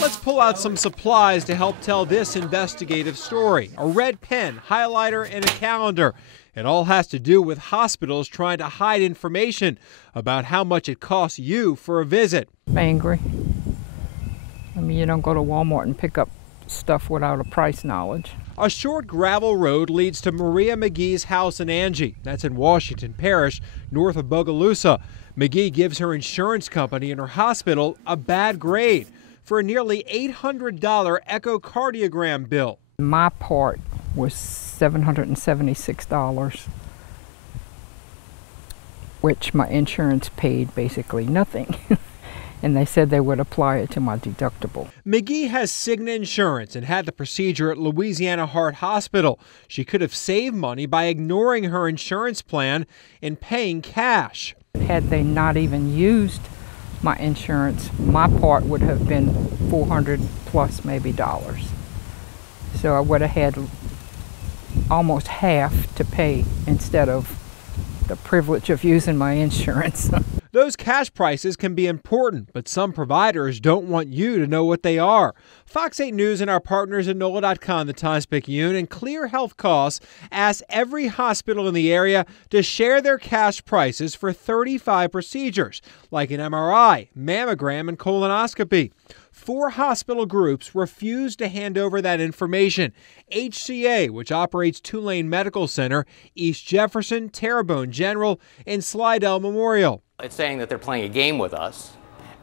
Let's pull out some supplies to help tell this investigative story. A red pen, highlighter, and a calendar. It all has to do with hospitals trying to hide information about how much it costs you for a visit. Angry. I mean, you don't go to Walmart and pick up stuff without a price knowledge. A short gravel road leads to Maria McGee's house in Angie. That's in Washington Parish, north of Bogalusa. McGee gives her insurance company and her hospital a bad grade for a nearly $800 echocardiogram bill. My part was $776, which my insurance paid basically nothing. And they said they would apply it to my deductible. McGee has Cigna insurance and had the procedure at Louisiana Heart Hospital. She could have saved money by ignoring her insurance plan and paying cash. Had they not even used my insurance, my part would have been $400 plus maybe dollars. So I would have had almost half to pay instead of the privilege of using my insurance. Those cash prices can be important, but some providers don't want you to know what they are. Fox 8 News and our partners at NOLA.com, the Times-Picayune, and Clear Health Costs asked every hospital in the area to share their cash prices for 35 procedures, like an MRI, mammogram, and colonoscopy. 4 hospital groups refused to hand over that information. HCA, which operates Tulane Medical Center, East Jefferson, Terrebonne General, and Slidell Memorial. It's saying that they're playing a game with us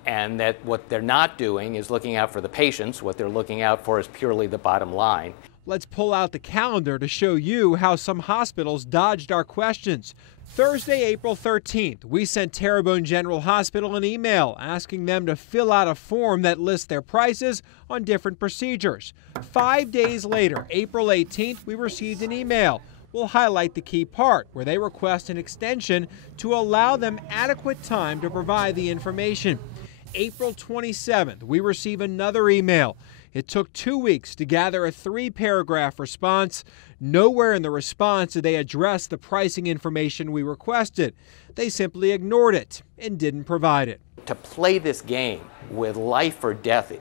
and that what they're not doing is looking out for the patients. What they're looking out for is purely the bottom line. Let's pull out the calendar to show you how some hospitals dodged our questions. Thursday, April 13th, we sent Terrebonne General Hospital an email asking them to fill out a form that lists their prices on different procedures. 5 days later, April 18th, we received an email. We'll highlight the key part, where they request an extension to allow them adequate time to provide the information. April 27th, we receive another email. It took 2 weeks to gather a 3-paragraph response. Nowhere in the response did they address the pricing information we requested. They simply ignored it and didn't provide it. To play this game with life or death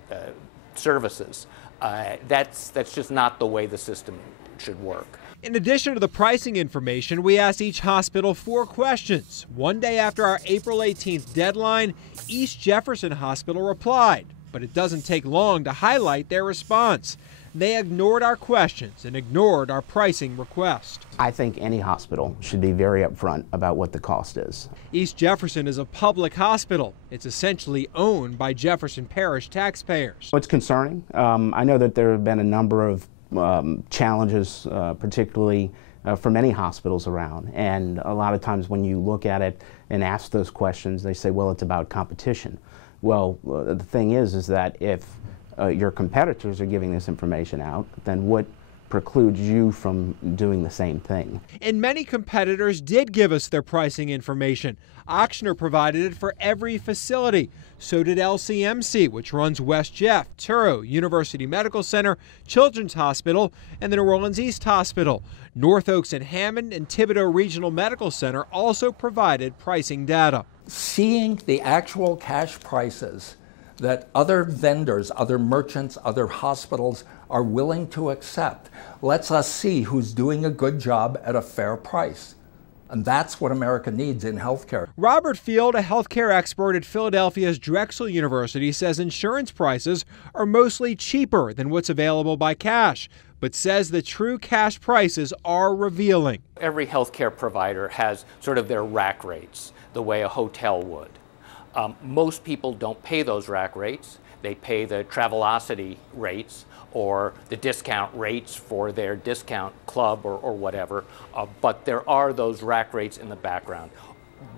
services, that's just not the way the system should work. In addition to the pricing information, we asked each hospital 4 questions. One day after our April 18th deadline, East Jefferson Hospital replied, but it doesn't take long to highlight their response. They ignored our questions and ignored our pricing request. I think any hospital should be very upfront about what the cost is. East Jefferson is a public hospital. It's essentially owned by Jefferson Parish taxpayers. It's concerning. I know that there have been a number of challenges, particularly for many hospitals around. And a lot of times when you look at it and ask those questions, they say, well, it's about competition. Well, the thing is that if your competitors are giving this information out, then what precludes you from doing the same thing? And many competitors did give us their pricing information. Ochsner provided it for every facility. So did LCMC, which runs West Jeff, Turo, University Medical Center, Children's Hospital, and the New Orleans East Hospital. North Oaks and Hammond and Thibodeau Regional Medical Center also provided pricing data. Seeing the actual cash prices that other vendors, other merchants, other hospitals are willing to accept lets us see who's doing a good job at a fair price. And that's what America needs in healthcare. Robert Field, a healthcare expert at Philadelphia's Drexel University, says insurance prices are mostly cheaper than what's available by cash, but says the true cash prices are revealing. Every healthcare provider has sort of their rack rates, the way a hotel would. Most people don't pay those rack rates. They pay the Travelocity rates or the discount rates for their discount club or whatever, but there are those rack rates in the background.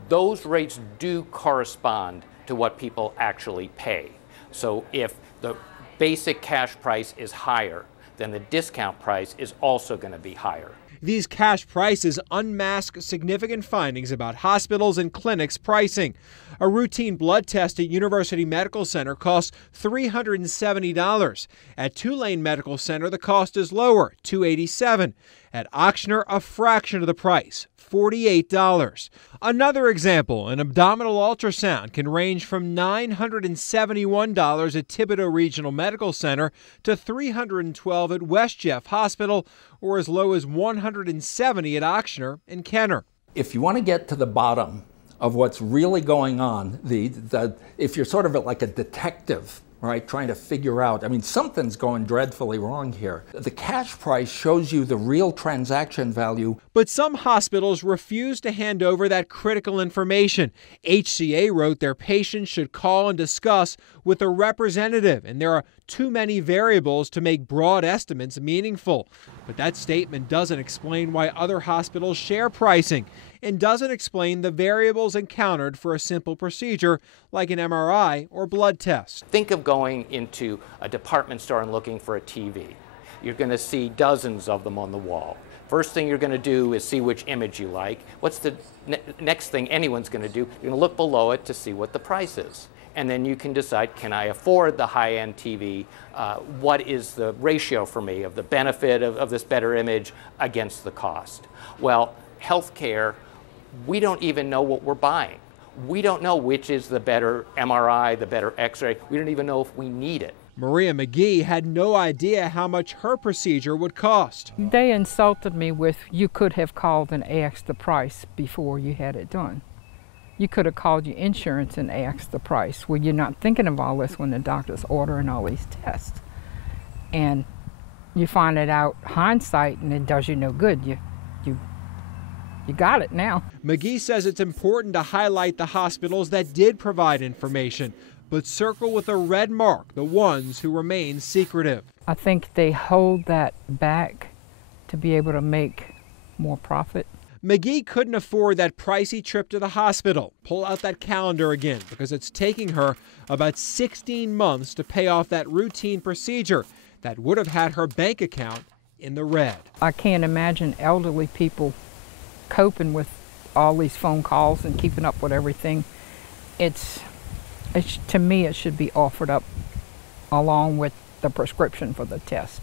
Those rates do correspond to what people actually pay. So if the basic cash price is higher, then the discount price is also going to be higher. These cash prices unmask significant findings about hospitals and clinics' pricing. A routine blood test at University Medical Center costs $370. At Tulane Medical Center, the cost is lower, $287. At Ochsner, a fraction of the price, $48. Another example, an abdominal ultrasound can range from $971 at Thibodaux Regional Medical Center to $312 at West Jeff Hospital, or as low as $170 at Ochsner and Kenner. If you want to get to the bottom of what's really going on, if you're sort of like a detective, right, trying to figure out, I mean, something's going dreadfully wrong here. The cash price shows you the real transaction value. But some hospitals refuse to hand over that critical information. HCA wrote their patients should call and discuss with a representative, and there are too many variables to make broad estimates meaningful. But that statement doesn't explain why other hospitals share pricing, and doesn't explain the variables encountered for a simple procedure like an MRI or blood test. Think of going into a department store and looking for a TV. You're going to see dozens of them on the wall. First thing you're going to do is see which image you like. What's the next thing anyone's going to do? You're going to look below it to see what the price is. And then you can decide, can I afford the high-end TV? What is the ratio for me of the benefit of this better image against the cost? Well, healthcare, we don't even know what we're buying. We don't know which is the better MRI, the better X-ray. We don't even know if we need it. Maria McGee had no idea how much her procedure would cost. They insulted me with, you could have called and asked the price before you had it done. You could have called your insurance and asked the price. Well, you're not thinking of all this when the doctor's ordering all these tests. And you find it out hindsight and it does you no good. You got it now. McGee says it's important to highlight the hospitals that did provide information, but circle with a red mark the ones who remain secretive. I think they hold that back to be able to make more profit. McGee couldn't afford that pricey trip to the hospital. Pull out that calendar again, because it's taking her about 16 months to pay off that routine procedure that would have had her bank account in the red. I can't imagine elderly people coping with all these phone calls and keeping up with everything. To me, it should be offered up along with the prescription for the test.